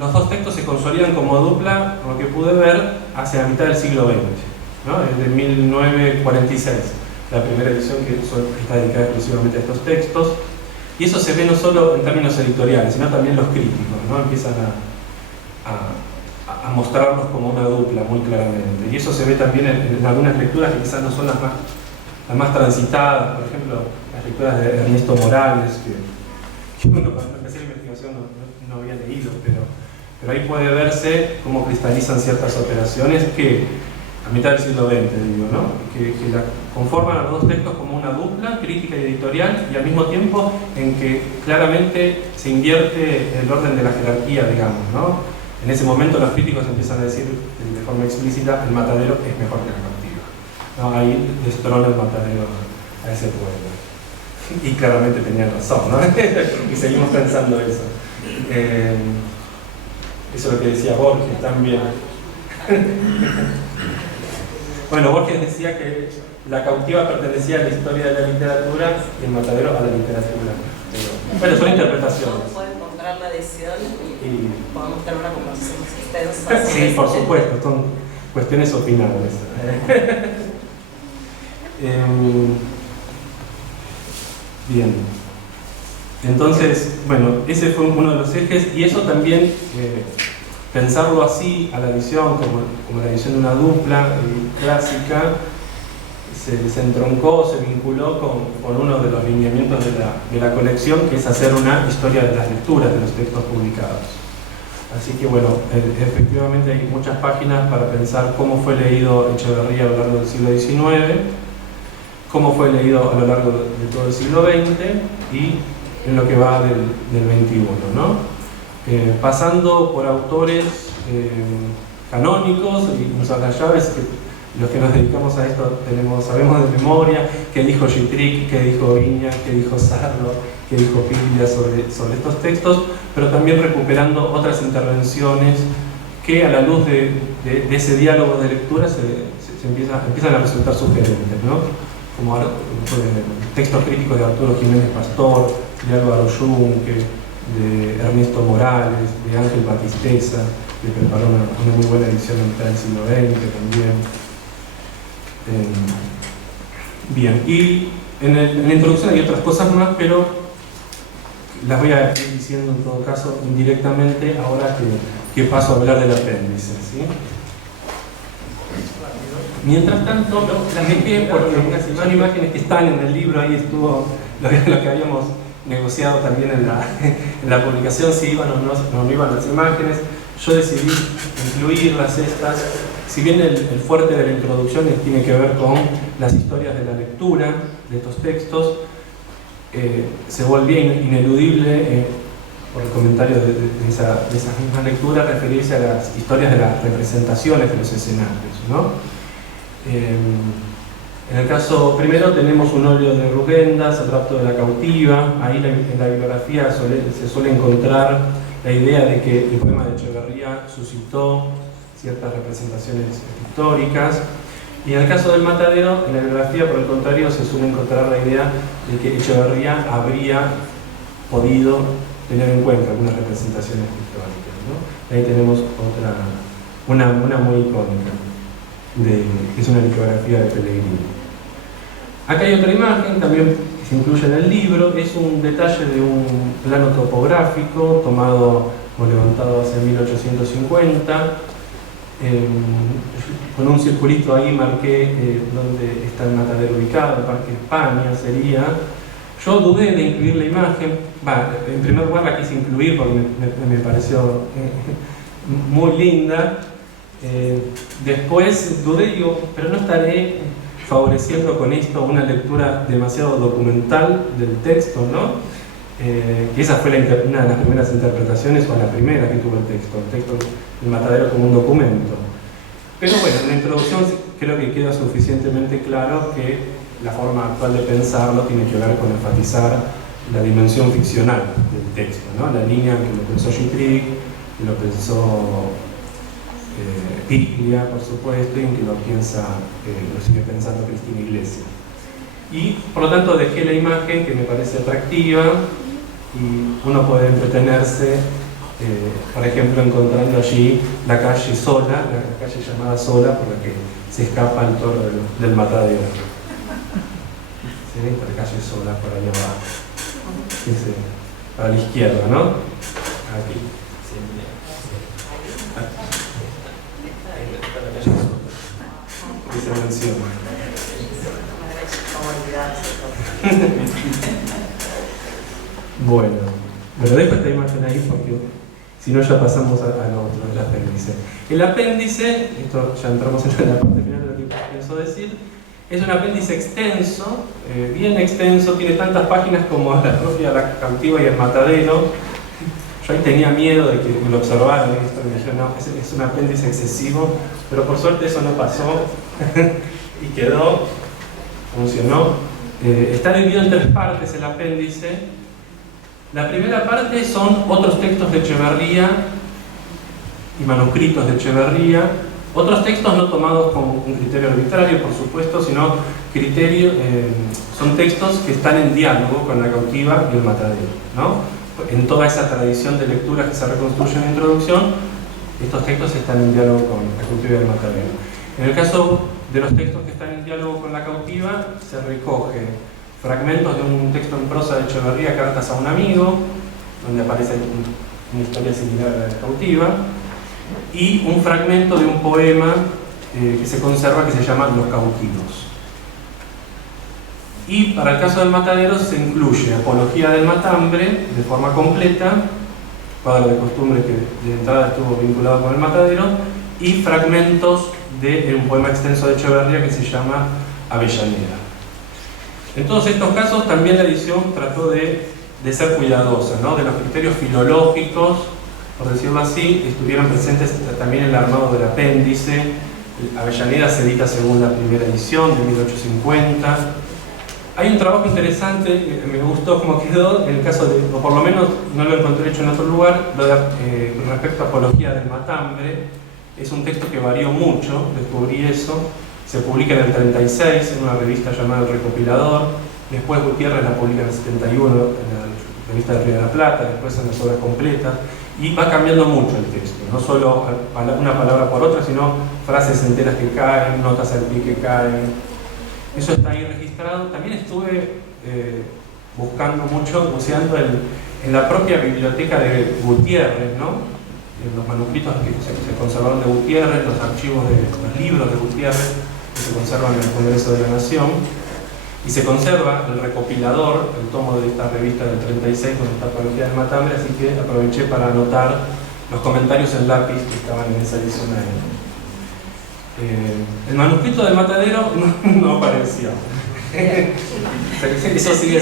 los dos textos se consolidan como dupla, por lo que pude ver, hacia la mitad del siglo XX, ¿no? Desde 1946, la primera edición que está dedicada exclusivamente a estos textos. Y eso se ve no solo en términos editoriales, sino también los críticos, ¿no? Empiezan a mostrarlos como una dupla muy claramente. Y eso se ve también en algunas lecturas que quizás no son las más transitadas, por ejemplo, las lecturas de Ernesto Morales, que uno cuando empecé la investigación no había leído, pero ahí puede verse cómo cristalizan ciertas operaciones que, a mitad del siglo XX, digo, ¿no? que conforman a los dos textos como una dupla, crítica y editorial, y al mismo tiempo en que claramente se invierte el orden de la jerarquía, digamos, ¿no? En ese momento los críticos empiezan a decir de forma explícita: el matadero es mejor que La cautiva, ¿no? Ahí destrona el matadero a ese pueblo. Y claramente tenían razón, ¿no? Y seguimos pensando eso. Eso es lo que decía Borges también. Bueno, Borges decía que La cautiva pertenecía a la historia de la literatura y el matadero a la literatura. Bueno, son interpretaciones. Pueden encontrar la edición y podemos tener una conversación más extensa. Sí, por supuesto, son cuestiones opinables. Bien. Entonces, bueno, ese fue uno de los ejes, y eso también, pensarlo así, a la edición, como la edición de una dupla clásica, se entroncó, se vinculó con uno de los lineamientos de la colección, que es hacer una historia de las lecturas de los textos publicados. Así que bueno, efectivamente hay muchas páginas para pensar cómo fue leído Echeverría a lo largo del siglo XIX, cómo fue leído a lo largo de todo el siglo XX y en lo que va del XXI, ¿no? Pasando por autores canónicos y insoslayables, que los que nos dedicamos a esto sabemos de memoria qué dijo Gittrick, qué dijo Viñas, qué dijo Sarlo, qué dijo Piglia sobre estos textos, pero también recuperando otras intervenciones que, a la luz de ese diálogo de lectura, empiezan a resultar sugerentes, ¿no? Como textos críticos de Arturo Jiménez Pastor, de Álvaro Yunque, de Ernesto Morales, de Ángel Batisteza, que preparó una muy buena edición en mitad del siglo XX también. Bien, y en la introducción hay otras cosas más, pero las voy a ir diciendo en todo caso indirectamente ahora que paso a hablar del apéndice, ¿sí? Mientras tanto, las dejé porque son imágenes que están en el libro, ahí estuvo lo que habíamos negociado también en la publicación, si iban o no iban las imágenes. Yo decidí incluirlas estas, si bien el fuerte de la introducción tiene que ver con las historias de la lectura de estos textos, se volvía ineludible por el comentario de esas mismas lecturas referirse a las historias de las representaciones de los escenarios, ¿no? En el caso primero tenemos un óleo de Rugendas, el rapto de la cautiva. Ahí en la bibliografía se suele encontrar la idea de que el poema de Echeverría suscitó ciertas representaciones históricas. Y en el caso del matadero, en la bibliografía, por el contrario, se suele encontrar la idea de que Echeverría habría podido tener en cuenta algunas representaciones históricas, ¿no? Ahí tenemos una muy icónica, que es una litografía de Pellegrini. Acá hay otra imagen, también que se incluye en el libro, es un detalle de un plano topográfico tomado o levantado hacia 1850. Con un circulito ahí marqué dónde está el matadero ubicado, el Parque España sería. Yo dudé de incluir la imagen, en primer lugar la quise incluir porque me pareció muy linda. Después dudé, digo, pero no estaré favoreciendo con esto una lectura demasiado documental del texto, ¿no? Que esa fue una de las primeras interpretaciones, o la primera que tuvo el texto del matadero como un documento. Pero bueno, en la introducción creo que queda suficientemente claro que la forma actual de pensarlo tiene que ver con enfatizar la dimensión ficcional del texto, ¿no? La línea en que lo pensó Gittrick, que lo pensó Piglia, por supuesto, y en que lo sigue pensando Cristina Iglesias. Y por lo tanto dejé la imagen que me parece atractiva y uno puede entretenerse, por ejemplo, encontrando allí la calle Sola, la calle llamada Sola, por la que se escapa el toro del matadero. ¿Sí? La calle Sola por allá abajo. Sí, para la izquierda, ¿no? Aquí. Se menciona. Bueno, dejo esta imagen ahí porque si no ya pasamos a lo otro, el apéndice. El apéndice, esto ya entramos en la parte final de lo que pienso decir, es un apéndice extenso, bien extenso, tiene tantas páginas como la propia La cautiva y el matadero. Yo ahí tenía miedo de que lo observaran y esto me dijeron, no, es un apéndice excesivo, pero por suerte eso no pasó y quedó, funcionó. Está dividido en 3 partes el apéndice. La primera parte son otros textos de Echeverría y manuscritos de Echeverría, otros textos no tomados como un criterio arbitrario, por supuesto, sino son textos que están en diálogo con La cautiva y el matadero, ¿no? En toda esa tradición de lectura que se reconstruye en la introducción, estos textos están en diálogo con La cautiva y el matadero. En el caso de los textos que están en diálogo con La cautiva, se recoge fragmentos de un texto en prosa de Echeverría, Cartas a un amigo, donde aparece una historia similar a la de La cautiva, y un fragmento de un poema que se conserva que se llama Los cautivos. Y para el caso del matadero se incluye Apología del matambre de forma completa, cuadro de costumbre que de entrada estuvo vinculado con el matadero, y fragmentos de un poema extenso de Echeverría que se llama Avellaneda. En todos estos casos también la edición trató de ser cuidadosa, ¿no? De los criterios filológicos, por decirlo así, estuvieron presentes también en el armado del apéndice. Avellaneda se edita según la primera edición de 1850. Hay un trabajo interesante, me gustó cómo quedó, en el caso de, o por lo menos no lo encontré hecho en otro lugar, respecto a Apología del matambre. Es un texto que varió mucho, descubrí eso. Se publica en el 36 en una revista llamada El Recopilador. Después Gutiérrez la publica en el 71 en la revista de Río de la Plata, después en las obras completas. Y va cambiando mucho el texto, no solo una palabra por otra, sino frases enteras que caen, notas al pie que caen. Eso está ahí registrado. También estuve buscando mucho, buceando en la propia biblioteca de Gutiérrez, ¿no? En los manuscritos que se conservaron de Gutiérrez, los archivos de los libros de Gutiérrez que se conservan en el Congreso de la Nación, y se conserva el recopilador, el tomo de esta revista del 36 con esta Apología del matambre, así que aproveché para anotar los comentarios en lápiz que estaban en esa edición ahí. El manuscrito del matadero no apareció. Eso sigue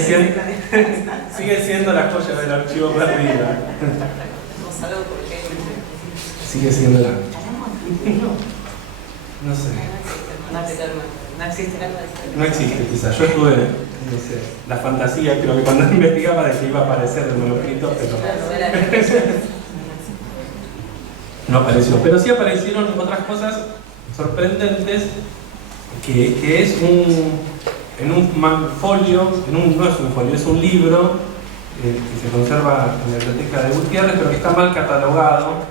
siendo la joya del archivo perdida. Sigue siendo la... No sé. No existe quizás. Yo tuve, no sé, la fantasía, creo que cuando investigaba de que iba a aparecer el manuscrito, pero no apareció. Pero sí aparecieron otras cosas sorprendentes, que es en un folio, no es un folio, es un libro que se conserva en la biblioteca de Gutiérrez, pero que está mal catalogado.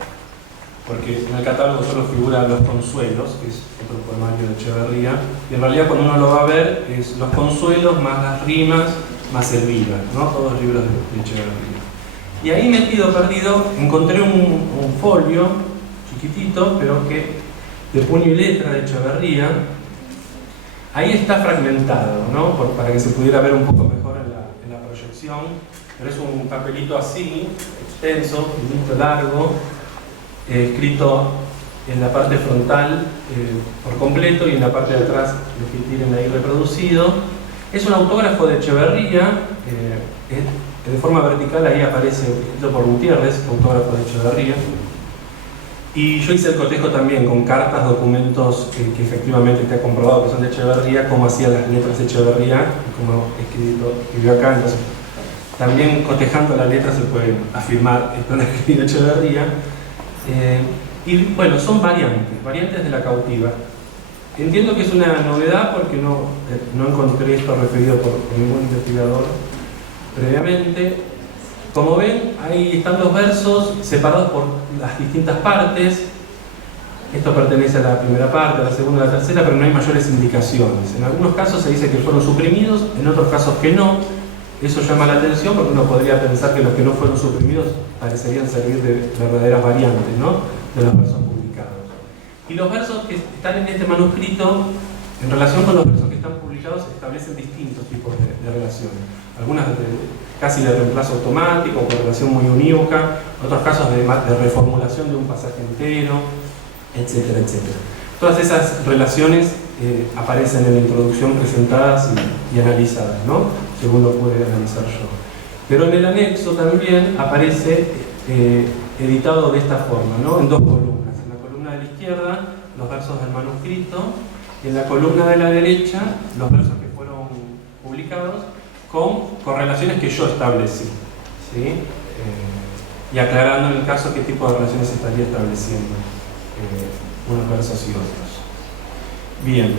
porque en el catálogo solo figuran Los Consuelos, que es otro poemario de Echeverría, y en realidad cuando uno lo va a ver es Los Consuelos más las rimas más Elvira, ¿no? Todos libros de Echeverría. Y ahí metido, perdido, encontré un folio chiquitito, pero que de puño y letra de Echeverría. Ahí está fragmentado, ¿no? Para que se pudiera ver un poco mejor en la proyección, pero es un papelito así, extenso, finito, largo, escrito en la parte frontal por completo y en la parte de atrás, lo que tienen ahí reproducido. Es un autógrafo de Echeverría, de forma vertical ahí aparece escrito por Gutiérrez, autógrafo de Echeverría. Y yo hice el cotejo también con cartas, documentos que efectivamente está comprobado que son de Echeverría, cómo hacía las letras de Echeverría, como escribió acá. Entonces, también cotejando las letras se puede afirmar que están escritas de Echeverría. Y bueno, son variantes de la cautiva. Entiendo que es una novedad porque no encontré esto referido por ningún investigador previamente. Como ven, ahí están los versos separados por las distintas partes. Esto pertenece a la primera parte, a la segunda, a la tercera, pero no hay mayores indicaciones. En algunos casos se dice que fueron suprimidos, en otros casos que no. Eso llama la atención porque uno podría pensar que los que no fueron suprimidos parecerían servir de verdaderas variantes, ¿no?, de los versos publicados. Y los versos que están en este manuscrito, en relación con los versos que están publicados, establecen distintos tipos de relaciones. Algunas casi de reemplazo automático, con relación muy unívoca, otros casos de reformulación de un pasaje entero, etcétera, etcétera. Todas esas relaciones aparecen en la introducción presentadas y analizadas, ¿no?, según lo pude analizar yo. Pero en el anexo también aparece editado de esta forma, ¿no?, en dos columnas. En la columna de la izquierda, los versos del manuscrito, y en la columna de la derecha, los versos que fueron publicados con correlaciones que yo establecí, ¿sí? Y aclarando en el caso qué tipo de relaciones estaría estableciendo unos versos y otros. Bien,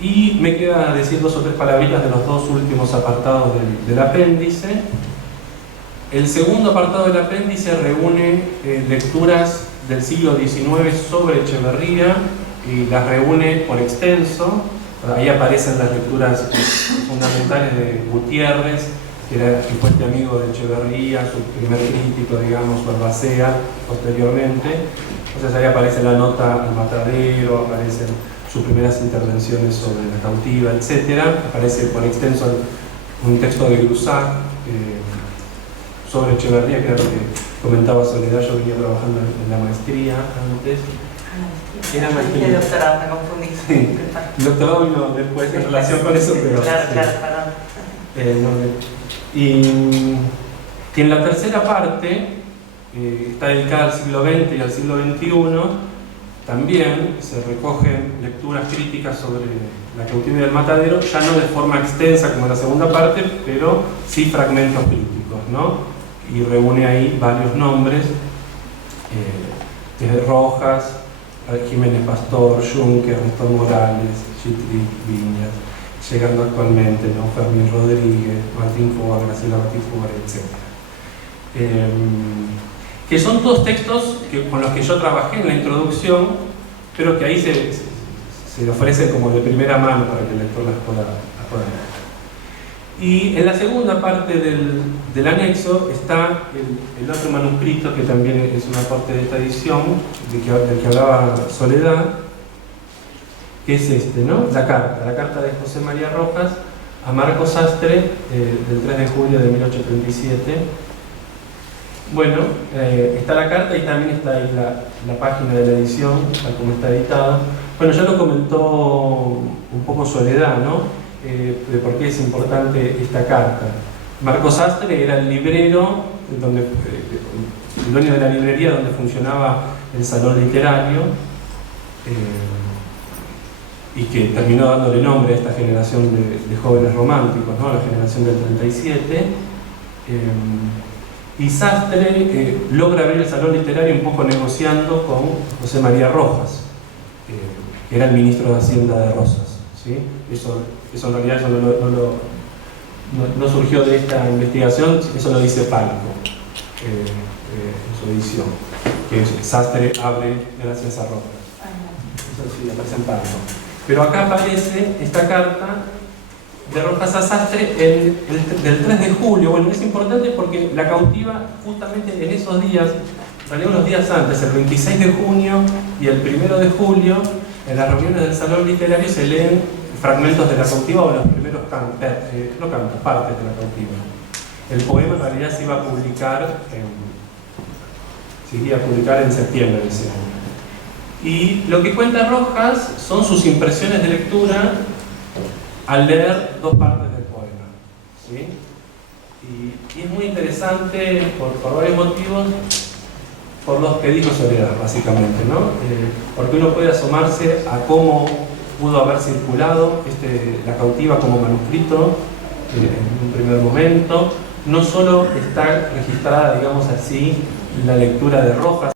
y me queda decir 2 o 3 palabritas de los 2 últimos apartados del apéndice. El segundo apartado del apéndice reúne lecturas del siglo XIX sobre Echeverría y las reúne por extenso. Ahí aparecen las lecturas fundamentales de Gutiérrez, que fue este amigo de Echeverría, su primer crítico, digamos, su albacea posteriormente. Entonces ahí aparece la nota al matadero, aparecen sus primeras intervenciones sobre la cautiva, etc. Aparece por extenso un texto de Grusac sobre Echeverría, que era lo que comentaba Soledad. Yo venía trabajando en la maestría antes. Era maestría. El doctorado, me confundí. Sí. El doctorado vino después en relación con eso, pero... Claro, sí. claro, perdón. Y en la tercera parte, está dedicada al siglo XX y al siglo XXI, también se recogen lecturas críticas sobre la cautividad del matadero, ya no de forma extensa como en la segunda parte, pero sí fragmentos críticos, ¿no? Y reúne ahí varios nombres, desde Rojas, Jiménez Pastor, Juncker, Néstor Morales, Chitri, Viñas, llegando actualmente, ¿no?, Fermín Rodríguez, Martín Fugar, Graciela Martín Fugar, etc. Que son todos textos con los que yo trabajé en la introducción, pero que ahí se ofrecen como de primera mano para que el lector las pueda leer. Y en la segunda parte del anexo está el otro manuscrito, que también es una parte de esta edición, del que hablaba Soledad, que es este, ¿no?, la carta de José María Rojas a Marco Sastre, del 3 de julio de 1837. Bueno, está la carta y también está ahí la página de la edición, tal como está editado. Bueno, ya lo comentó un poco Soledad, ¿no?, de por qué es importante esta carta. Marco Sastre era el librero, el dueño de la librería donde funcionaba el salón literario, y que terminó dándole nombre a esta generación de jóvenes románticos, ¿no?, la generación del 37. Y Sastre logra abrir el salón literario un poco negociando con José María Rojas, que era el ministro de Hacienda de Rosas, ¿sí? Eso en realidad no surgió de esta investigación, eso lo dice Palco en su edición. que Sastre abre gracias a Rojas. Eso sí, a presentarlo. Pero acá aparece esta carta de Rojas a Sastre del 3 de julio. Bueno, es importante porque la cautiva justamente en esos días, en realidad unos días antes, el 26 de junio y el 1 de julio, en las reuniones del Salón Literario se leen fragmentos de la cautiva o los primeros partes de la cautiva. El poema en realidad se iba a publicar en septiembre de ese año. Y lo que cuenta Rojas son sus impresiones de lectura al leer dos partes del poema, ¿sí? Y es muy interesante por varios motivos, por los que dijo Soledad, básicamente, ¿no? Porque uno puede asomarse a cómo pudo haber circulado la cautiva como manuscrito en un primer momento. No solo está registrada, digamos así, la lectura de Rojas